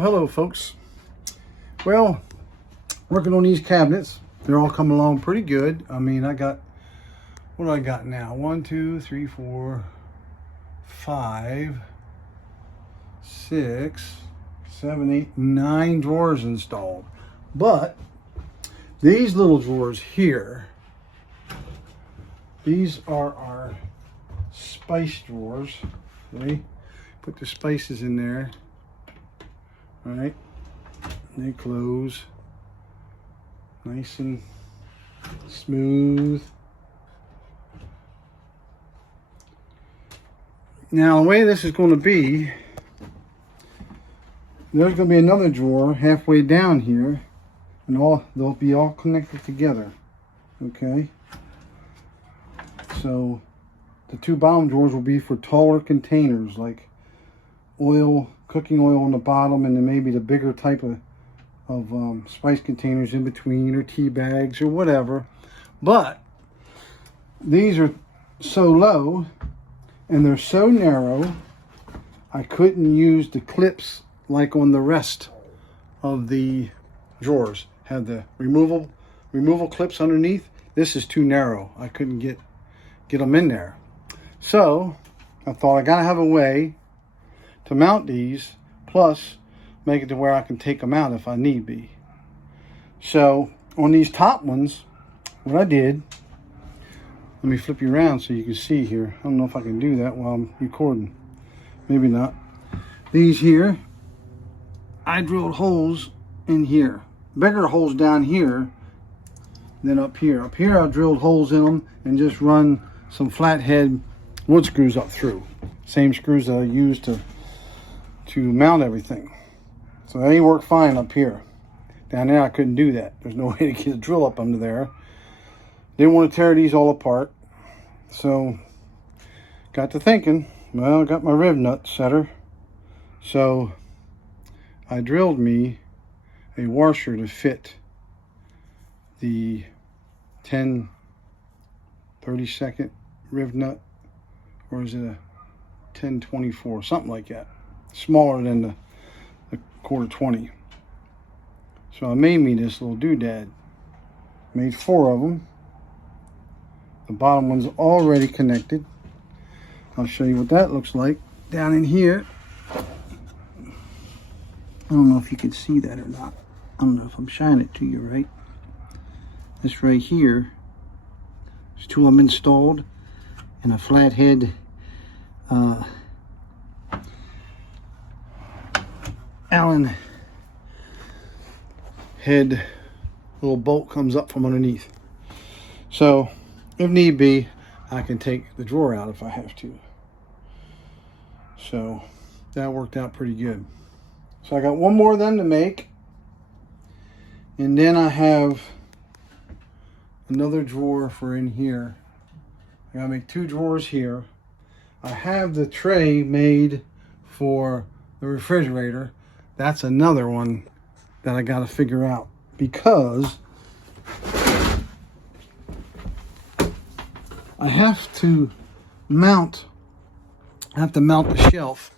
Hello folks. Well, working on these cabinets. They're all coming along pretty good. I mean, I got, what do I got now? 1, 2, 3, 4, 5, 6, 7, 8, 9 drawers installed. But these little drawers here, these are our spice drawers. See? Put the spices in there. All right, they close nice and smooth. Now the way this is going to be, there's going to be another drawer halfway down here, and they'll be all connected together. Okay, so the two bottom drawers will be for taller containers like cooking oil on the bottom, and then maybe the bigger type of spice containers in between, or tea bags or whatever. But these are so low and they're so narrow, I couldn't use the clips like on the rest of the drawers. Had the removal clips underneath. This is too narrow. I couldn't get them in there. So I thought I gotta have a way to mount these, plus make it to where I can take them out if I need be. So on these top ones, what I did, let me flip you around so you can see here. I don't know if I can do that while I'm recording. Maybe not. These here, I drilled holes in here. Bigger holes down here than up here. Up here I drilled holes in them and just run some flathead wood screws up through. Same screws that I used to mount everything. So they work fine up here. Down there I couldn't do that. There's no way to get a drill up under there. Didn't want to tear these all apart. So got to thinking, well, I got my riv nut setter. So I drilled me a washer to fit the 10/32 riv nut, or is it a 10/24, something like that. Smaller than the 1/4-20. So I made me this little doodad. Made 4 of them. The bottom one's already connected. I'll show you what that looks like down in here. I don't know if you can see that or not. I don't know if I'm shining it to you right. This right here, there's 2 of them installed, and a flathead Allen head little bolt comes up from underneath. So if need be, I can take the drawer out if I have to. So that worked out pretty good. So I got one more of them to make, and then I have another drawer for in here. I gotta make 2 drawers here. I have the tray made for the refrigerator. That's another one that I gotta figure out, because I have to mount the shelf.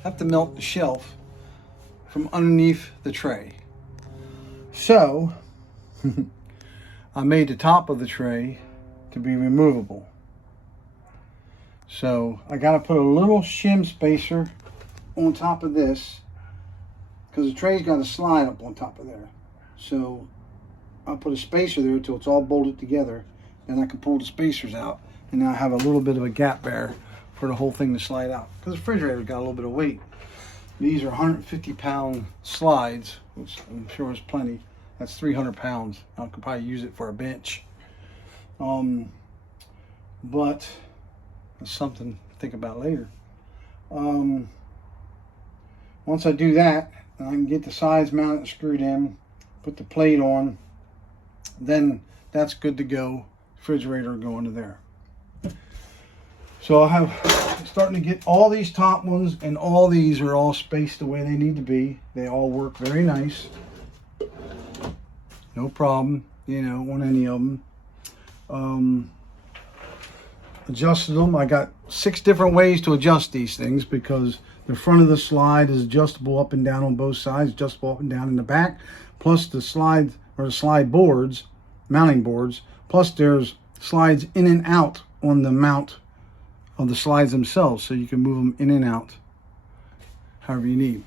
I have to mount the shelf from underneath the tray. So I made the top of the tray to be removable. So I got to put a little shim spacer on top of this, because the tray's got to slide up on top of there. So I'll put a spacer there until it's all bolted together. Then I can pull the spacers out, and now I have a little bit of a gap there for the whole thing to slide out, because the refrigerator's got a little bit of weight. These are 150-pound slides, which I'm sure is plenty. That's 300 pounds. I could probably use it for a bench. But that's something to think about later. Once I do that, I can get the sides mounted and screwed in, put the plate on, then that's good to go. Refrigerator will go into there. So I have starting to get all these top ones, and all these are all spaced the way they need to be. They all work very nice. No problem, you know, on any of them. adjusted them. I got 6 different ways to adjust these things because the front of the slide is adjustable up and down on both sides, adjustable up and down in the back, plus the slide or the slide boards, mounting boards, plus there's slides in and out on the mount of the slides themselves, so you can move them in and out however you need.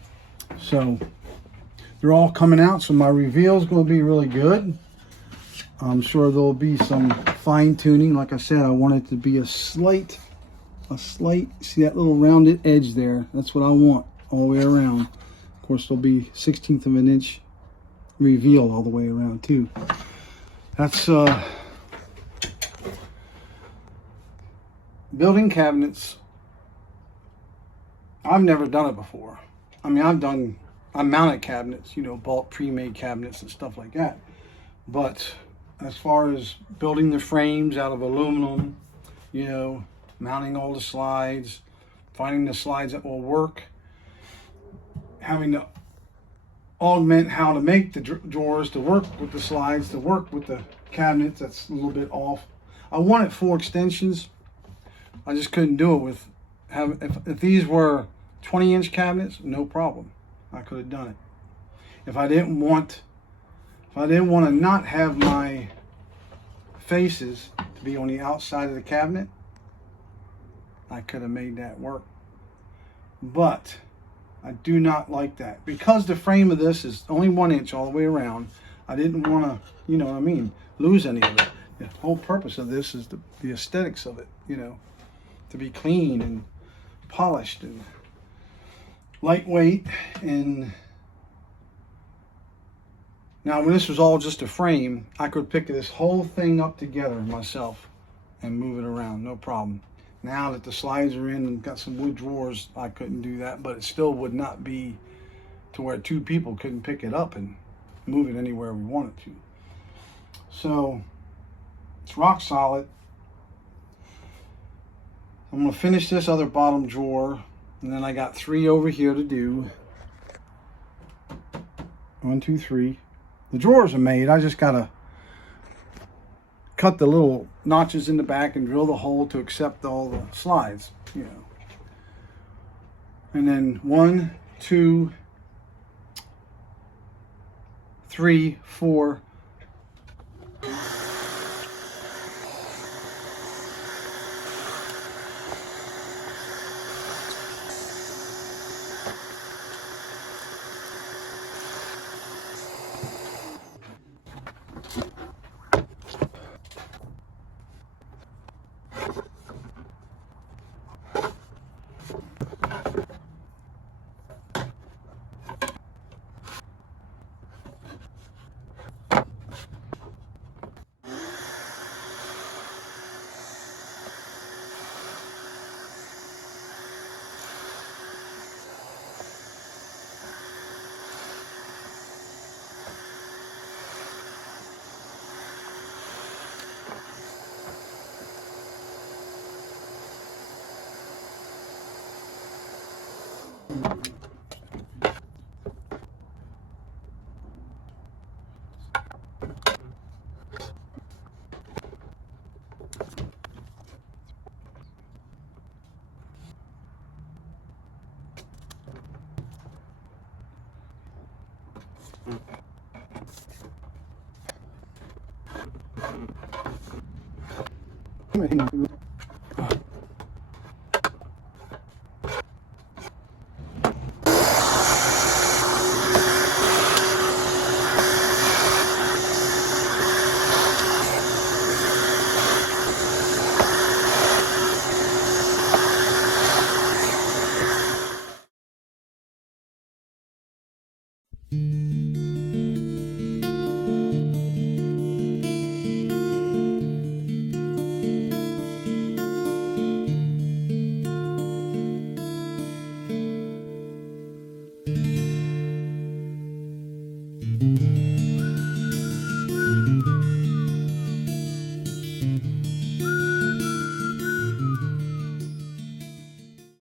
So they're all coming out, so my reveal is going to be really good. I'm sure there'll be some fine tuning. Like I said, I want it to be a slight, see that little rounded edge there? That's what I want all the way around. Of course, there'll be 1/16 of an inch reveal all the way around too. That's building cabinets. I've never done it before. I mean, I mounted cabinets, you know, bought pre-made cabinets and stuff like that. But as far as building the frames out of aluminum, you know, mounting all the slides, finding the slides that will work, having to augment how to make the drawers to work with the slides, to work with the cabinets, that's a little bit off. I wanted 4 extensions. I just couldn't do it with, if these were 20-inch cabinets, no problem. I could have done it. If I didn't want to not have my faces to be on the outside of the cabinet, I could have made that work. But I do not like that. Because the frame of this is only 1 inch all the way around, I didn't want to, you know what I mean, lose any of it. The whole purpose of this is the aesthetics of it, you know, to be clean and polished and lightweight. And now when this was all just a frame, I could pick this whole thing up together myself and move it around, no problem. Now that the slides are in and got some wood drawers, I couldn't do that, but it still would not be to where 2 people couldn't pick it up and move it anywhere we wanted to. So it's rock solid. I'm gonna finish this other bottom drawer, and then I got 3 over here to do. 1, 2, 3. The drawers are made. I just gotta cut the little notches in the back and drill the hole to accept all the slides, you know. And then 1, 2, 3, 4. Hang on.